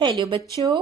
Hello बच्चों,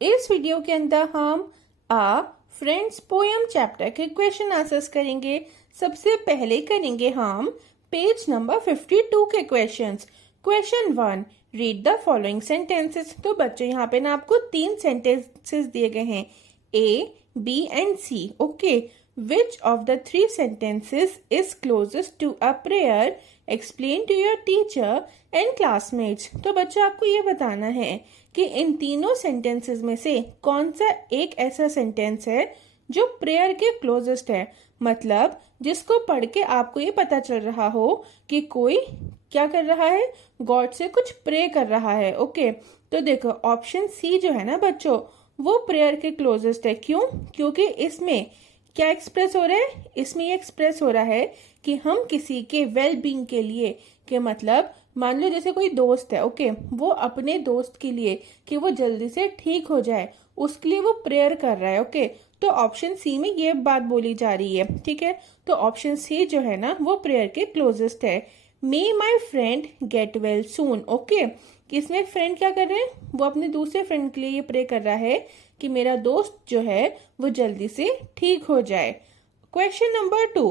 इस video के अंदर हम आ फ्रेंड्स पोयम चैप्टर के क्वेश्चन आंसर्स करेंगे। सबसे पहले करेंगे हम पेज नंबर 52 के questions. Question 1, read the following sentences. तो बच्चों यहाँ पे ना आपको 3 सेंटेंसेस दिए गए हैं, A, B and C. Okay, which of the 3 sentences is closest to a prayer? Explain to your teacher and classmates। तो बच्चों आपको ये बताना है कि इन तीनों सेंटेंसेस में से कौन सा एक ऐसा सेंटेंस है जो प्रेयर के क्लोजेस्ट है, मतलब जिसको पढ़ के आपको ये पता चल रहा हो कि कोई क्या कर रहा है, गॉड से कुछ प्रे कर रहा है। ओके, तो देखो ऑप्शन सी जो है ना बच्चों, वो प्रेयर के क्लोजेस्ट है। क्यों? क्योंकि इसमें क्या एक्सप्रेस हो रहा है, इसमें ये एक्सप्रेस हो रहा है कि हम किसी के वेल बीइंग के लिए, के मतलब मान लो जैसे कोई दोस्त है, ओके, वो अपने दोस्त के लिए कि वो जल्दी से ठीक हो जाए, उसके लिए वो प्रेयर कर रहा है। ओके, तो ऑप्शन सी में ये बात बोली जा रही है। ठीक है, तो ऑप्शन सी जो है ना वो प्रेयर के क्लोजेस्ट है। May my friend get well soon. Okay, कि इसमें फ्रेंड क्या कर रहे हैं, वो अपने दूसरे फ्रेंड के लिए ये प्रे कर रहा है कि मेरा दोस्त जो है वो जल्दी से ठीक हो जाए। Question number 2,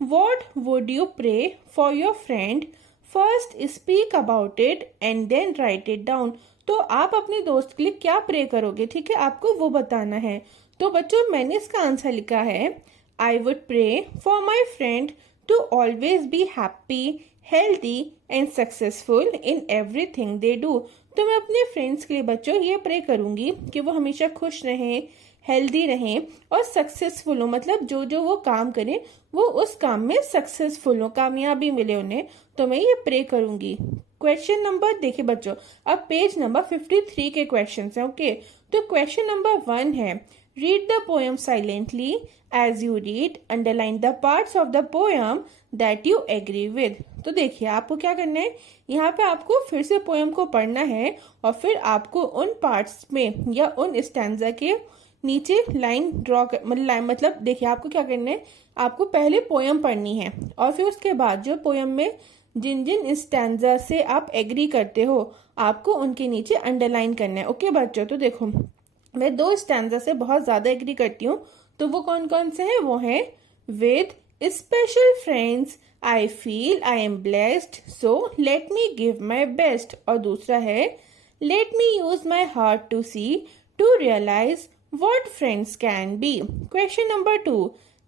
what would you pray for your friend? First speak about it and then write it down. तो आप अपने दोस्त के लिए क्या प्रे करोगे, ठीक है, आपको वो बताना है। तो बच्चों मैंने इसका आंसर लिखा है, I would pray for my friend to always be happy, healthy and successful in everything they do. तो मैं अपने फ्रेंड्स के लिए बच्चों ये प्रे करूंगी कि वो हमेशा खुश रहें, हेल्दी रहें और सक्सेसफुल हो, मतलब जो जो वो काम करें वो उस काम में सक्सेसफुल हो, कामयाबी मिले उन्हें। तो मैं ये प्रे करूंगी। क्वेश्चन नंबर देखिए बच्चों, अब पेज नंबर 53 के क्वेश्चन हैं। ओके, तो क्वेश्चन नंबर 1 है, read the poem silently, as you read underline the parts of the poem that you agree with. तो देखिए आपको क्या करना है, यहाँ पे आपको फिर से पोएम को पढ़ना है और फिर आपको उन पार्ट्स में या उन स्टैंजा के नीचे लाइन ड्रॉ मतलब देखिए आपको क्या करना है, आपको पहले पोएम पढ़नी है और फिर उसके बाद जो पोएम में जिन जिन स्टैंजा से आप एग्री करते हो आपको उनके नीचे अंडरलाइन करना है। ओके बच्चों, तो देखो मैं 2 स्टैंजा से बहुत ज्यादा एग्री करती हूँ, तो वो कौन कौन से हैं, वो हैं with special friends I feel I am blessed so let me give my best, और दूसरा है let me use my heart to see to realise what friends can be। Question number 2,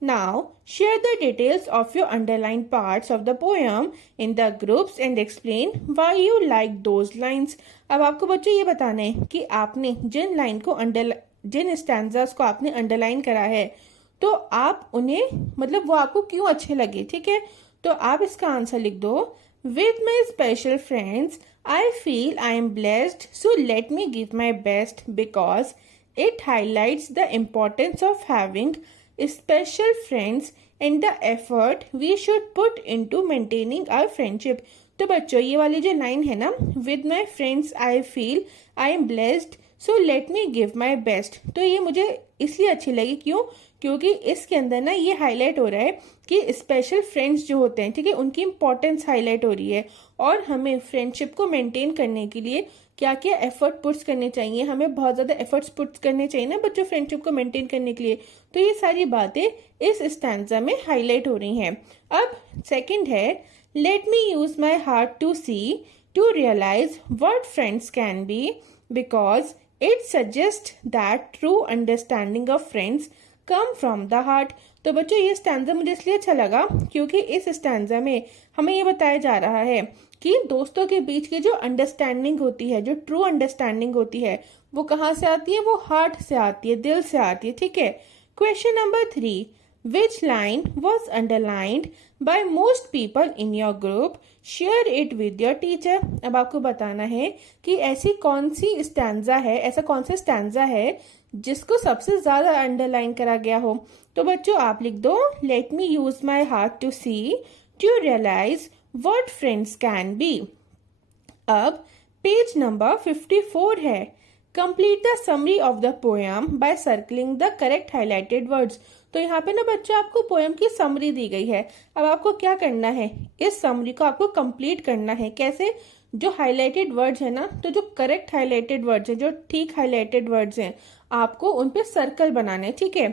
now share the details of your underlined parts of the poem in the groups and explain why you like those lines। अब आपको बच्चों ये बताना है कि आपने जिन line को जिन stanzas को आपने अंडरलाइन करा है तो आप उन्हें मतलब वो आपको क्यों अच्छे लगे। ठीक है, तो आप इसका आंसर लिख दो, with my special friends I feel I am blessed so let me give my best because it highlights the importance of having special friends and the effort we should put into maintaining our friendship। तो बच्चों ये वाली जो line है ना, with my friends I feel I am blessed so let me give my best, तो ये मुझे इसलिए अच्छी लगी। क्यों? क्योंकि इसके अंदर ना ये हाईलाइट हो रहा है कि स्पेशल फ्रेंड्स जो होते हैं, ठीक है, उनकी इंपॉर्टेंस हाईलाइट हो रही है और हमें फ्रेंडशिप को मेंटेन करने के लिए क्या क्या एफर्ट पुट्स करने चाहिए, हमें बहुत ज्यादा एफर्ट्स पुट्स करने चाहिए ना बच्चों फ्रेंडशिप को मेंटेन करने के लिए। तो ये सारी बातें इस स्टैंजा में हाईलाइट हो रही हैं। अब सेकंड है, let me use my heart to see to realise what friends can be because it suggest that true understanding of friends come from the heart. तो बच्चों ये स्टैंजा मुझे इसलिए अच्छा लगा क्योंकि इस स्टैंजा में हमें ये बताया जा रहा है कि दोस्तों के बीच की जो अंडरस्टैंडिंग होती है, जो ट्रू अंडरस्टैंडिंग होती है, वो कहाँ से आती है, वो हार्ट से आती है, दिल से आती है। ठीक है, question number 3, which line was underlined by most people in your group, share it with your teacher. अब आपको बताना है कि ऐसी कौन सी स्टैंजा है, ऐसा कौन सा स्टैंजा है जिसको सबसे ज्यादा अंडरलाइन करा गया हो। तो बच्चों आप लिख दो, let me use my heart to see to realise what friends can be। अब पेज नंबर 54 है, complete the summary of the poem by circling the correct highlighted words। तो यहाँ पे ना बच्चों आपको पोएम की समरी दी गई है। अब आपको क्या करना है, इस समरी को आपको कंप्लीट करना है। कैसे? जो हाईलाइटेड वर्ड्स है ना, तो जो करेक्ट हाईलाइटेड वर्ड्स है, जो ठीक हाईलाइटेड वर्ड्स हैं, आपको उन पे सर्कल बनाने, ठीक है।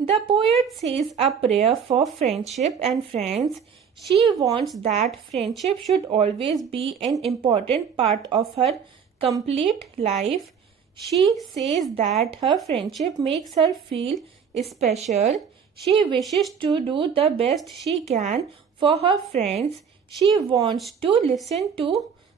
The poet says a prayer for friendship and friends. She wants that friendship should always be an important part of her complete life. She says that her friendship makes her feel special. She wishes to do the best she can for her friends. She wants to listen to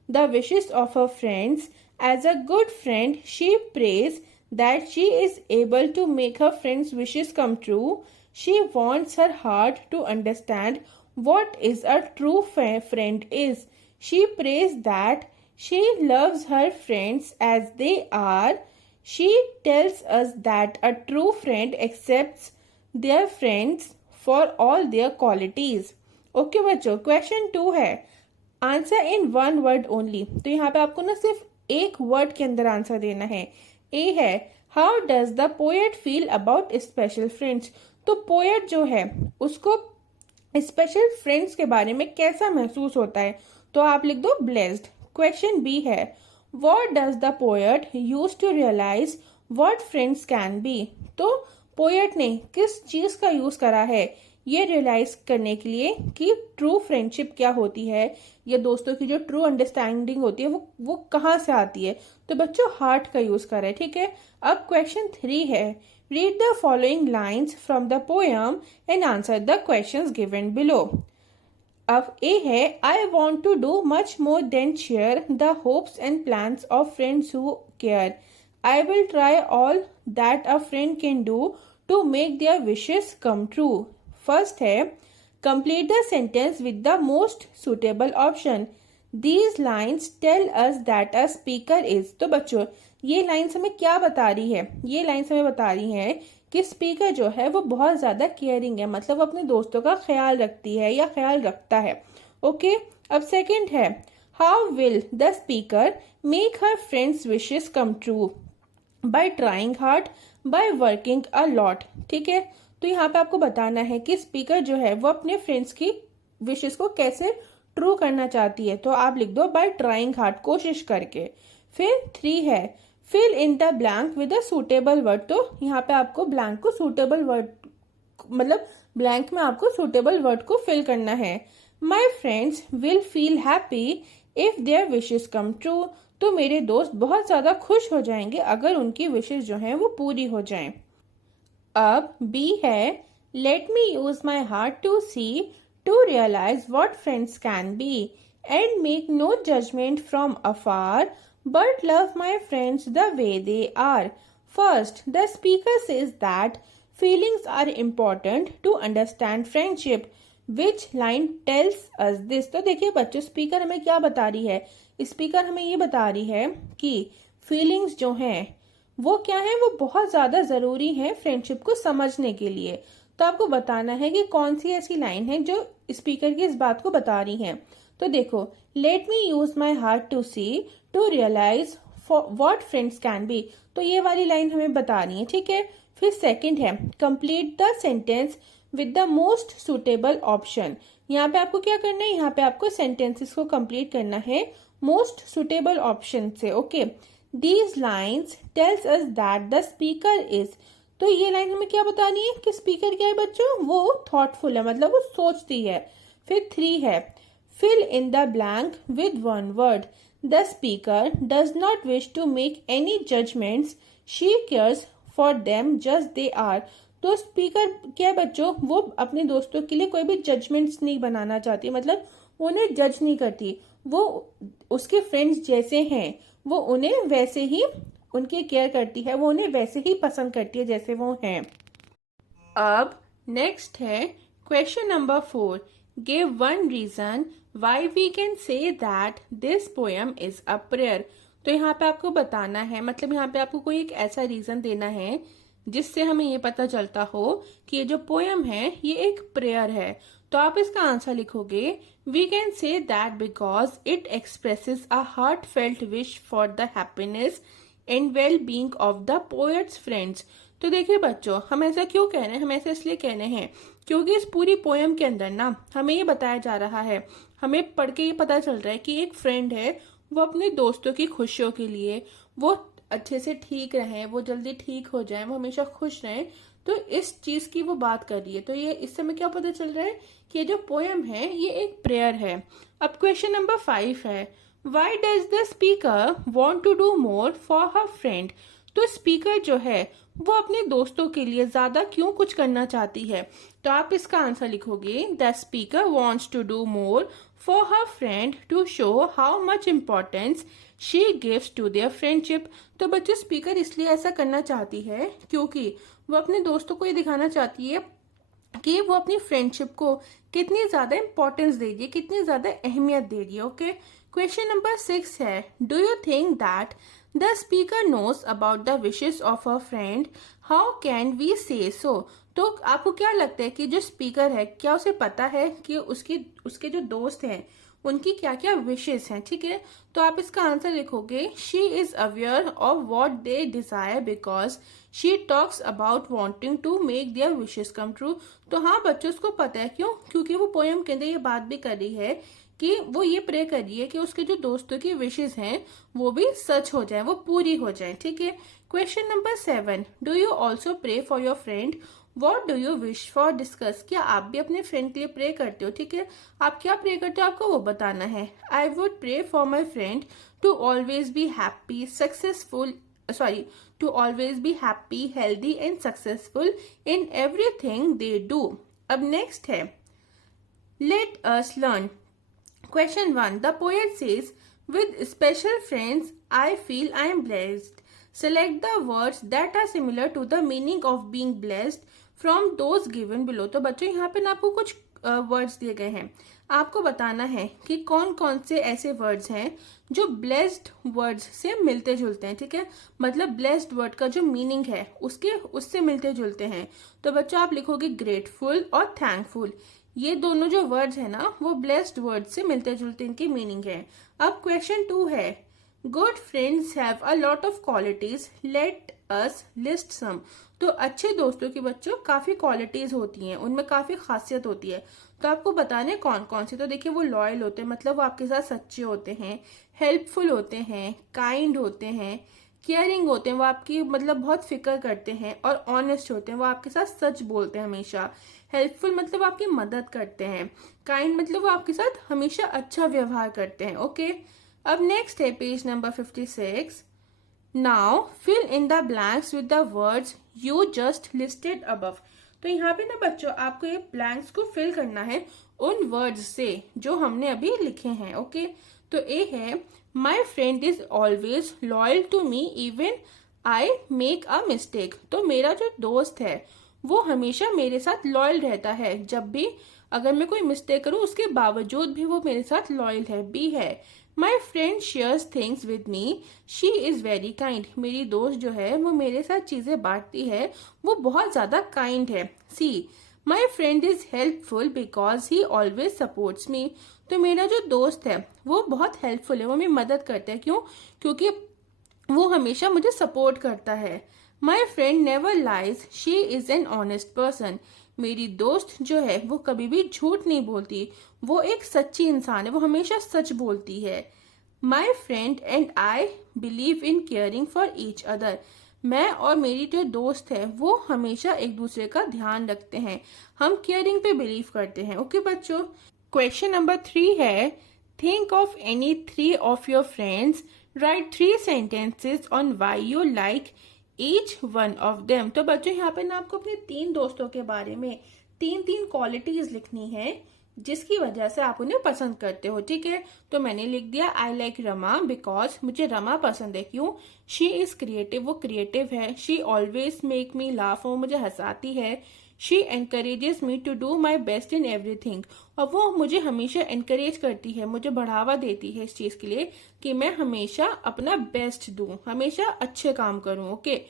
the wishes of her friends. As a good friend, she prays that she is able to make her friends' wishes come true. She wants her heart to understand what is a true friend is. She prays that she loves her friends as they are. She tells us that a true friend accepts their friends for all their qualities. Okay बच्चों, question 2 है, answer in one word only. तो यहाँ पे आपको ना सिर्फ एक word के अंदर आंसर देना है. ए है, how does the poet feel about special friends. तो पोएट जो है उसको स्पेशल फ्रेंड्स के बारे में कैसा महसूस होता है, तो आप लिख दो ब्लेस्ड. क्वेश्चन बी है, what does the poet use to realize what friends can be. तो पोएट ने किस चीज का यूज करा है ये रियलाइज करने के लिए कि ट्रू फ्रेंडशिप क्या होती है, या दोस्तों की जो ट्रू अंडरस्टैंडिंग होती है वो कहाँ से आती है. तो बच्चों हार्ट का यूज करा है, ठीक है. अब क्वेश्चन 3 है, read the following lines from the poem and answer the questions given below. अब ए है, I want to do much more than share the hopes and plans of friends who care. I will try all that a friend can do to make their wishes come true. First है, complete the sentence with the most suitable option. These lines tell us that a speaker is. तो बच्चों ये lines हमें क्या बता रही है, ये लाइन्स हमें बता रही है कि स्पीकर जो है वो बहुत ज्यादा केयरिंग है, मतलब अपने दोस्तों का ख्याल रखती है या ख्याल रखता है. ओके. अब सेकंड है, how will the speaker make her friends wishes come true. Bye trying hard, by working a lot. ठीक है. तो यहाँ पे आपको बताना है कि स्पीकर जो है वो अपने फ्रेंड्स की विशेस को कैसे ट्रू करना चाहती है. तो आप लिख दो बाय ट्राइंग हार्ड, कोशिश करके. फिर 3 है, fill in the blank with a suitable word. तो यहाँ पे आपको ब्लैंक को सुटेबल वर्ड, मतलब ब्लैंक में आपको सुटेबल वर्ड को फिल करना है. My friends will feel happy if their wishes come true. तो मेरे दोस्त बहुत ज्यादा खुश हो जाएंगे अगर उनकी विशेस जो हैं वो पूरी हो जाएं. अब बी है, let me use my heart to see to realise what friends can be and make no judgement from afar but love my friends the way they are. First, the speaker says that feelings are important to understand friendship. Which line tells us this? तो देखिए बच्चों, speaker हमें क्या बता रही है, speaker हमें ये बता रही है कि फीलिंग्स जो हैं वो क्या है, वो बहुत ज्यादा जरूरी है फ्रेंडशिप को समझने के लिए. तो आपको बताना है कि कौन सी ऐसी लाइन है जो स्पीकर की इस बात को बता रही है. तो देखो, let me use my heart to see to realise what friends can be. तो ये वाली लाइन हमें बता रही है, ठीक है. फिर सेकंड है, complete the sentence with the most suitable option. यहाँ पे आपको क्या करना है, यहाँ पे आपको सेंटेंसेस को कंप्लीट करना है मोस्ट सुटेबल ऑप्शन से. Okay. These lines tells us that the speaker is. तो ये लाइन हमें क्या बता रही है कि स्पीकर क्या है बच्चों, वो थॉटफुल है, मतलब वो सोचती है. फिर 3 है, fill in the blank with one word. The speaker does not wish to make any judgments. She cares for them just they are. तो स्पीकर क्या बच्चों, वो अपने दोस्तों के लिए कोई भी जजमेंट्स नहीं बनाना चाहती, मतलब उन्हें जज नहीं करती. वो उसके फ्रेंड्स जैसे हैं वो उन्हें वैसे ही उनकी केयर करती है, वो उन्हें वैसे ही पसंद करती है जैसे वो हैं. अब नेक्स्ट है question number 4. Give one reason why we can say that this poem is a prayer. तो यहाँ पे आपको बताना है, मतलब यहाँ पे आपको कोई एक ऐसा रीजन देना है जिससे हमें ये पता चलता हो कि ये जो पोएम है ये एक प्रेयर है. तो आप इसका आंसर लिखोगे, we can say that because it expresses a heartfelt wish for the happiness and well being of the poet's friends. तो देखिए बच्चों, हम ऐसा क्यों कह रहे हैं, हम ऐसा इसलिए कह रहे हैं क्योंकि इस पूरी पोएम के अंदर ना हमें ये बताया जा रहा है, हमें पढ़ के ये पता चल रहा है कि एक फ्रेंड है वो अपने दोस्तों की खुशियों के लिए, वो अच्छे से ठीक रहें, वो जल्दी ठीक हो जाएं, वो हमेशा खुश रहें, तो इस चीज की वो बात कर रही है। तो ये इस समय क्या पता चल रहा है कि ये जो पोयम है ये एक प्रेयर है। अब क्वेश्चन नंबर 5 है, why does the speaker want to do more for her friend. तो स्पीकर जो है वो अपने दोस्तों के लिए ज्यादा क्यों कुछ करना चाहती है। तो आप इसका आंसर लिखोगे, the speaker wants to do more for her friend to show how much importance she gives to their friendship. तो बच्चों स्पीकर इसलिए ऐसा करना चाहती है क्योंकि वो अपने दोस्तों को ये दिखाना चाहती है कि वो अपनी फ्रेंडशिप को कितनी ज्यादा इंपॉर्टेंस दे रही है, कितनी ज्यादा अहमियत दे रही है। ओके, क्वेश्चन नंबर 6 है, do you think that the speaker knows about the wishes of a friend, how can we say so. तो आपको क्या लगता है कि जो स्पीकर है क्या उसे पता है कि उसके जो दोस्त हैं उनकी क्या क्या विशेस हैं। ठीक है, तो आप इसका आंसर लिखोगे, she is aware of what they desire because she talks about wanting to make their wishes come true. तो हाँ बच्चों, उसको पता है, क्यों, क्योंकि वो पोयम के अंदर ये बात भी कर रही है कि वो ये प्रे कर रही है कि उसके जो दोस्तों की विशेस हैं वो भी सच हो जाए, वो पूरी हो जाए। ठीक है, question number 7, do you also pray for your friend, what do you wish for discuss. क्या आप भी अपने फ्रेंड के लिए प्रे करते हो। ठीक है, आप क्या प्रे करते हो आपको वो बताना है। I would pray for my friend to always be happy successful, sorry, to always be happy healthy and successful in everything they do. अब नेक्स्ट है, let us learn. Question 1. The poet says, with special friends, I feel I am blessed. Select the words that are similar to the meaning of being blessed from those given below. तो बच्चों यहाँ पे ना आपको कुछ words दिए गए हैं, आपको बताना है कि कौन कौन से ऐसे वर्ड्स हैं जो ब्लेस्ड वर्ड्स से मिलते जुलते हैं। ठीक है, मतलब ब्लेस्ड वर्ड का जो मीनिंग है उससे मिलते जुलते हैं। तो बच्चों आप लिखोगे ग्रेटफुल और थैंकफुल, ये दोनों जो वर्ड्स है ना वो ब्लेस्ड वर्ड से मिलते जुलते इनकी मीनिंग है। अब क्वेश्चन 2 है, good friends have a lot of qualities, let us list some. तो अच्छे दोस्तों की बच्चों काफी क्वालिटीज होती हैं, उनमें काफी खासियत होती है। तो आपको बताने कौन कौन सी। तो देखिए, वो लॉयल होते हैं, मतलब वो आपके साथ सच्चे होते हैं, हेल्पफुल होते हैं, काइंड होते हैं, केयरिंग होते हैं, वो आपकी मतलब बहुत फिक्र करते हैं, और ऑनेस्ट होते हैं, वो आपके साथ सच बोलते हैं हमेशा। हेल्पफुल मतलब आपकी मदद करते हैं, काइंड मतलब वो आपके साथ हमेशा अच्छा व्यवहार करते हैं। ओके, अब नेक्स्ट है page number 56। Now fill in the blanks with the words you just listed above. तो यहाँ पे ना बच्चों आपको ये ब्लैंक्स को फिल करना है उन वर्ड्स से जो हमने अभी लिखे हैं। ओके, तो ए है, my friend is always loyal to me even I make a mistake. तो मेरा जो दोस्त है वो हमेशा मेरे साथ लॉयल रहता है, जब भी अगर मैं कोई मिस्टेक करूं उसके बावजूद भी वो मेरे साथ लॉयल है। बी है, my friend shares things with me, she is very kind. मेरी दोस्त जो है वो मेरे साथ चीजें बांटती है, वो बहुत ज्यादा काइंड है। C, my friend is helpful because he always supports me. तो मेरा जो दोस्त है वो बहुत हेल्पफुल है, वो मेरी मदद करता है। क्यों, क्योंकि वो हमेशा मुझे सपोर्ट करता है। My friend never lies, she is an honest person. मेरी दोस्त जो है वो कभी भी झूठ नहीं बोलती, वो एक सच्ची इंसान है, वो हमेशा सच बोलती है। My friend and I believe in caring for each other. मैं और मेरी जो दोस्त है वो हमेशा एक दूसरे का ध्यान रखते हैं, हम केयरिंग पे बिलीव करते हैं। ओके बच्चों, क्वेश्चन नंबर 3 है, think of any 3 of your friends, right 3 sentences on why you like each one of them. तो बच्चों यहाँ पे ना आपको अपने 3 दोस्तों के बारे में 3 क्वालिटीज लिखनी है जिसकी वजह से आप उन्हें पसंद करते हो। ठीक है, तो मैंने लिख दिया, आई लाइक रमा बिकॉज मुझे रमा पसंद है। क्यों, शी इज क्रिएटिव, वो क्रिएटिव है। She always make me laugh, वो मुझे हंसाती है। She encourages me to do my best in everything, और वो मुझे हमेशा एनकरेज करती है, मुझे बढ़ावा देती है इस चीज के लिए कि मैं हमेशा अपना बेस्ट दूं, हमेशा अच्छे काम करूं। ओके,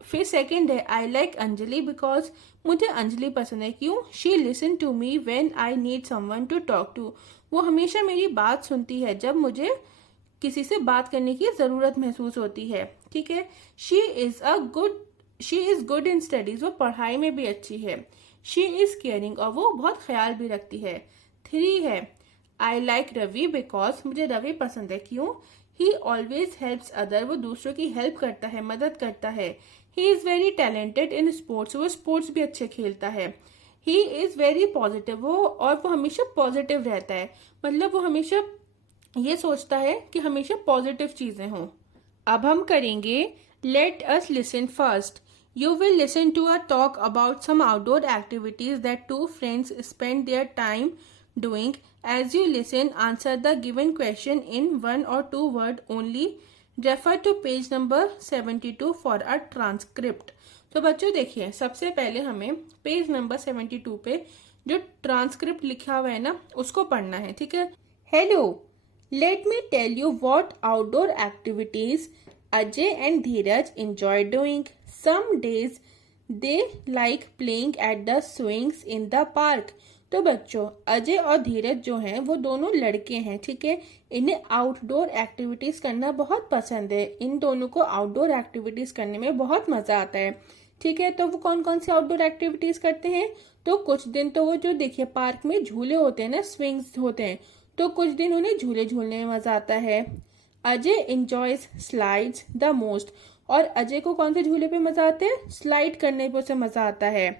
फिर सेकंड है, आई लाइक अंजलि बिकॉज मुझे अंजलि पसंद है। क्यों, she listen to me when I need someone to talk to, वो हमेशा मेरी बात सुनती है जब मुझे किसी से बात करने की जरूरत महसूस होती है। ठीक है, she is good in studies, वो पढ़ाई में भी अच्छी है। शी इज केयरिंग, और वो बहुत ख्याल भी रखती है। 3 है, आई लाइक रवि बिकॉज मुझे रवि पसंद है। क्यों? ही ऑलवेज हेल्प्स अदर, वो दूसरों की हेल्प करता है, मदद करता है। He is very talented in sports, वो स्पोर्ट्स भी अच्छे खेलता है। ही इज वेरी पॉजिटिव, वो हमेशा पॉजिटिव रहता है, मतलब वो हमेशा ये सोचता है कि हमेशा पॉजिटिव चीजें हों। अब हम करेंगे let us listen first. You will listen to a talk about some outdoor activities that two friends spend their time doing. As you listen, answer the given question in 1 or 2 words only. Refer to page number 72 for a transcript. तो बच्चों देखिए, सबसे पहले हमें page number 72 पे जो transcript लिखा हुआ है ना, उसको पढ़ना है। ठीक है। Hello, let me tell you what outdoor activities Ajay and Dheeraj enjoy doing. Some days they like playing at the swings in the park. तो बच्चों, अजय और धीरज जो हैं वो दोनों लड़के हैं। ठीक है। इन्हें आउटडोर एक्टिविटीज करना बहुत पसंद है। इन दोनों को आउटडोर एक्टिविटीज करने में बहुत मजा आता है। ठीक है। तो वो कौन कौन सी आउटडोर एक्टिविटीज करते हैं? तो कुछ दिन तो वो जो देखिए पार्क में झूले होते हैं ना, स्विंग्स होते हैं, तो कुछ दिन उन्हें झूले झूलने में मजा आता है। Ajay enjoys slides the most, और अजय को कौन से झूले पे मजा आता है? स्लाइड करने पे उसे मजा आता है,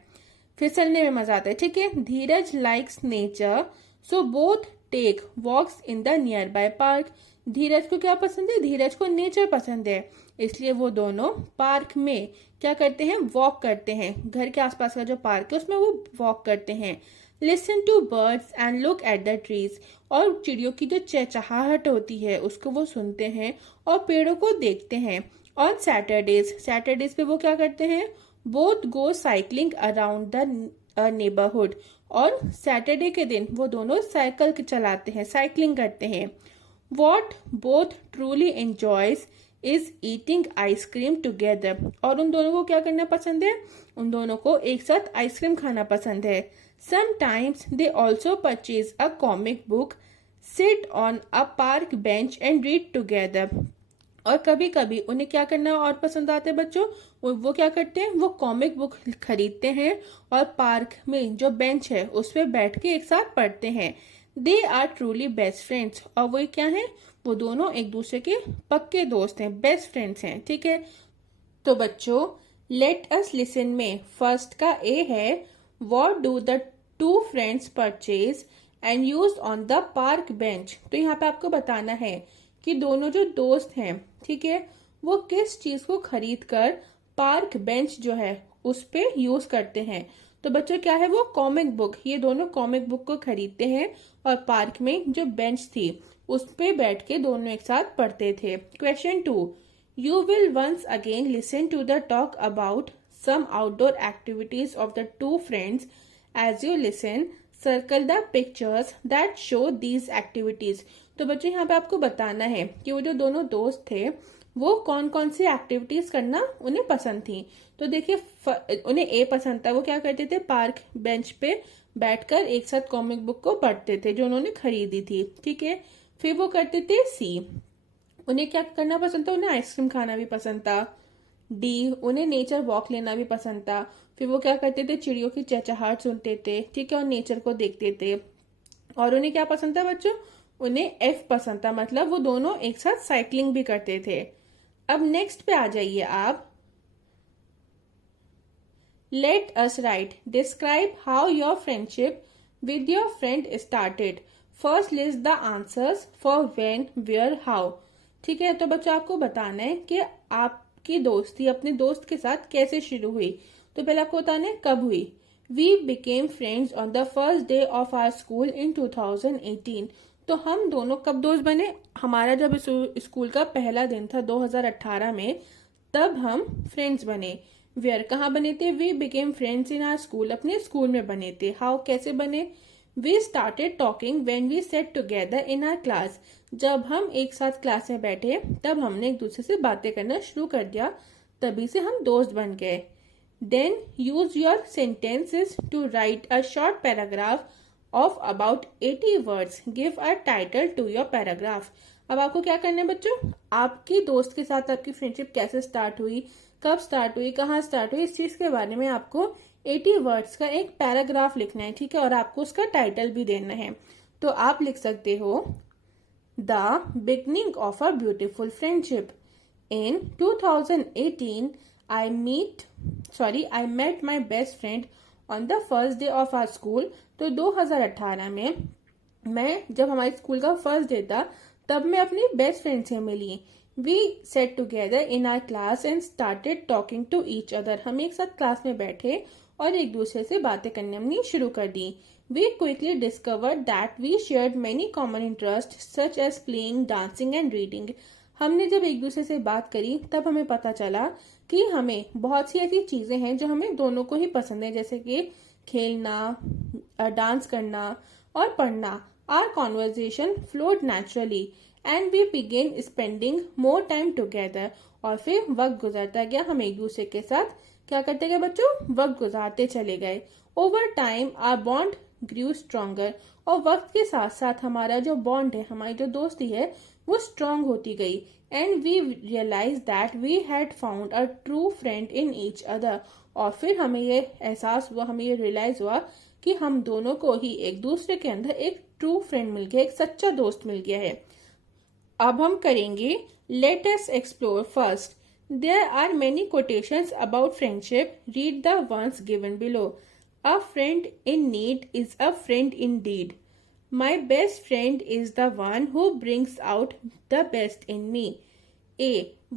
फिसलने में मजा आता है। ठीक है। Dheeraj likes nature, so both take walks in the nearby park. Dheeraj को क्या पसंद है? धीरज को नेचर पसंद है, इसलिए वो दोनों पार्क में क्या करते हैं? वॉक करते हैं। घर के आसपास का जो पार्क है उसमें वो वॉक करते हैं। Listen to birds and look at the trees, और चिड़ियों की जो चहचहाहट होती है उसको वो सुनते हैं और पेड़ों को देखते हैं। ऑन सैटरडेज पे वो क्या करते हैं? Both go cycling around the neighbourhood, और सैटरडे के दिन वो दोनों साइकिल चलाते हैं, साइकिलिंग करते हैं। What both truly enjoys is eating ice cream together, और उन दोनों को क्या करना पसंद है? उन दोनों को एक साथ आइसक्रीम खाना पसंद है। Sometimes they also purchase a comic book, sit on a park bench and read together. और कभी कभी उन्हें क्या करना और पसंद आता है बच्चों? वो क्या करते हैं? वो कॉमिक बुक खरीदते हैं और पार्क में जो बेंच है उस पर बैठ के एक साथ पढ़ते हैं। They are truly best friends, और वो क्या है? वो दोनों एक दूसरे के पक्के दोस्त हैं, बेस्ट फ्रेंड्स हैं। ठीक है। तो बच्चों, लेट अस लिसन में फर्स्ट का ए है, What do the two friends purchase and use on the park bench? तो यहाँ पे आपको बताना है कि दोनों जो दोस्त हैं, ठीक है, वो किस चीज को खरीद कर पार्क बेंच जो है उस पे यूज करते हैं। तो बच्चों क्या है? वो कॉमिक बुक, ये दोनों कॉमिक बुक को खरीदते हैं और पार्क में जो बेंच थी उस पे बैठ के दोनों एक साथ पढ़ते थे। Question 2, you will once again listen to the talk about some outdoor activities of the two friends. As you listen, circle the pictures that show these activities. तो बच्चों यहाँ पे आपको बताना है कि वो जो दोनों दोस्त थे वो कौन कौन सी एक्टिविटीज करना उन्हें पसंद थी। तो देखिए उन्हें ए पसंद था, वो क्या करते थे? पार्क बेंच पे बैठकर एक साथ कॉमिक बुक को पढ़ते थे जो उन्होंने खरीदी थी। ठीक है। फिर वो करते थे सी, उन्हें क्या करना पसंद था? उन्हें आइसक्रीम खाना भी पसंद था। डी, उन्हें नेचर वॉक लेना भी पसंद था। फिर वो क्या करते थे? चिड़ियों की चहचहाहट सुनते थे। ठीक है। और नेचर को देखते थे। और उन्हें क्या पसंद था बच्चों? उन्हें एफ पसंद था, मतलब वो दोनों एक साथ साइकिलिंग भी करते थे। अब नेक्स्ट पे आ जाइए आप। Let us write, describe how your friendship with your friend started. First list the answers for when, where, how. ठीक है। तो बच्चों आपको बताना है कि आपकी दोस्ती अपने दोस्त के साथ कैसे शुरू हुई। तो पहले आपको बताना है कब हुई। We became friends on the first day of our school in 2018। तो हम दोनों कब दोस्त बने? हमारा जब स्कूल का पहला दिन था 2018 में, तब हम फ्रेंड्स बने। वेयर, कहाँ बने थे? We became friends in our school, अपने स्कूल में बने थे। हाउ, कैसे बने? We started talking when we set together in our class. जब हम एक साथ क्लास में बैठे तब हमने एक दूसरे से बातें करना शुरू कर दिया, तभी से हम दोस्त बन गए। Then use your sentences to write a short paragraph of about 80 words. Give a title to your paragraph. अब आपको क्या करना है बच्चों? आपकी दोस्त के साथ आपकी फ्रेंडशिप कैसे स्टार्ट हुई, कब स्टार्ट हुई, कहाँ स्टार्ट हुई, इस चीज के बारे में आपको 80 वर्ड्स का एक पैराग्राफ लिखना है। ठीक है। और आपको उसका टाइटल भी देना है। तो आप लिख सकते हो the beginning of a beautiful friendship. In 2018, I met my best friend on the first day of our school। तो 2018 में मैं जब हमारे स्कूल का फर्स्ट डे था तब मैं अपनी बेस्ट फ्रेंड से मिली। We sat together in our class and started talking to each other. हम एक साथ क्लास में बैठे और एक दूसरे से बातें करने हमने शुरू कर दी। We quickly discovered that we shared many common interest such as playing, dancing and reading. हमने जब एक दूसरे से बात करी तब हमें पता चला कि हमें बहुत सी ऐसी चीजें हैं जो हमें दोनों को ही पसंद है, जैसे कि खेलना, डांस करना और पढ़ना। Our conversation flowed naturally and we began spending more time together. और फिर वक्त गुजरता गया, हम एक दूसरे के साथ क्या करते गए बच्चों, वक्त गुजारते चले गए। Over time our bond grew stronger. और वक्त के साथ साथ हमारा जो बॉन्ड है, हमारी जो दोस्ती है, वो स्ट्रांग होती गई। And we realise that we had found a true friend in each other. और फिर हमें ये एहसास हुआ, हमें ये रियलाइज हुआ कि हम दोनों को ही एक दूसरे के अंदर एक ट्रू फ्रेंड मिल गया, एक सच्चा दोस्त मिल गया है। अब हम करेंगे let us explore first. There are many quotations about friendship, read the ones given below. A friend in need is a friend indeed. My best friend is the one who brings out the best in me. A.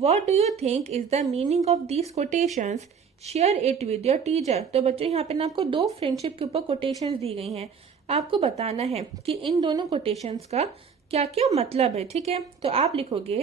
What do you think is the meaning of these quotations? Share it with your teacher। तो बच्चों यहाँ पे ना आपको दो friendship के ऊपर quotations दी गई हैं, आपको बताना है कि इन दोनों कोटेशंस का क्या क्या मतलब है। ठीक है, तो आप लिखोगे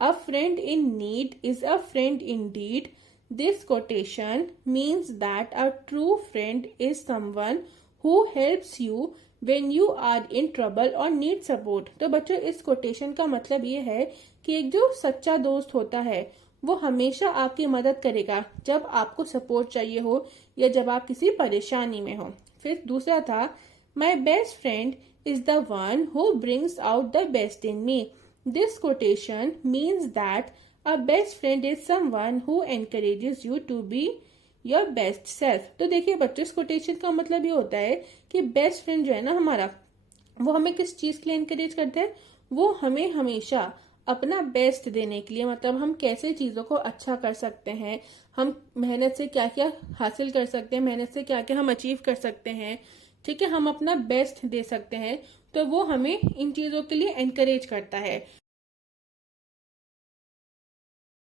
a friend in need is a friend indeed. This quotation means that a true friend is someone who helps you when you are in trouble or need support। तो बच्चों इस कोटेशन का मतलब ये है कि एक जो सच्चा दोस्त होता है वो हमेशा आपकी मदद करेगा जब आपको सपोर्ट चाहिए हो या जब आप किसी परेशानी में हो। फिर दूसरा था my best friend is the one who brings out the best in me। This quotation means that a best friend is someone who encourages you to be your best self. तो देखिए बच्चों इस कोटेशन का मतलब ये होता है कि बेस्ट फ्रेंड जो है ना हमारा, वो हमें किस चीज के लिए एनकरेज करते हैं, वो हमें हमेशा अपना बेस्ट देने के लिए, मतलब हम कैसे चीजों को अच्छा कर सकते हैं, हम मेहनत से क्या क्या हासिल कर सकते हैं, मेहनत से क्या क्या हम अचीव कर सकते हैं, ठीक है, हम अपना बेस्ट दे सकते हैं, तो वो हमें इन चीजों के लिए एनकरेज करता है।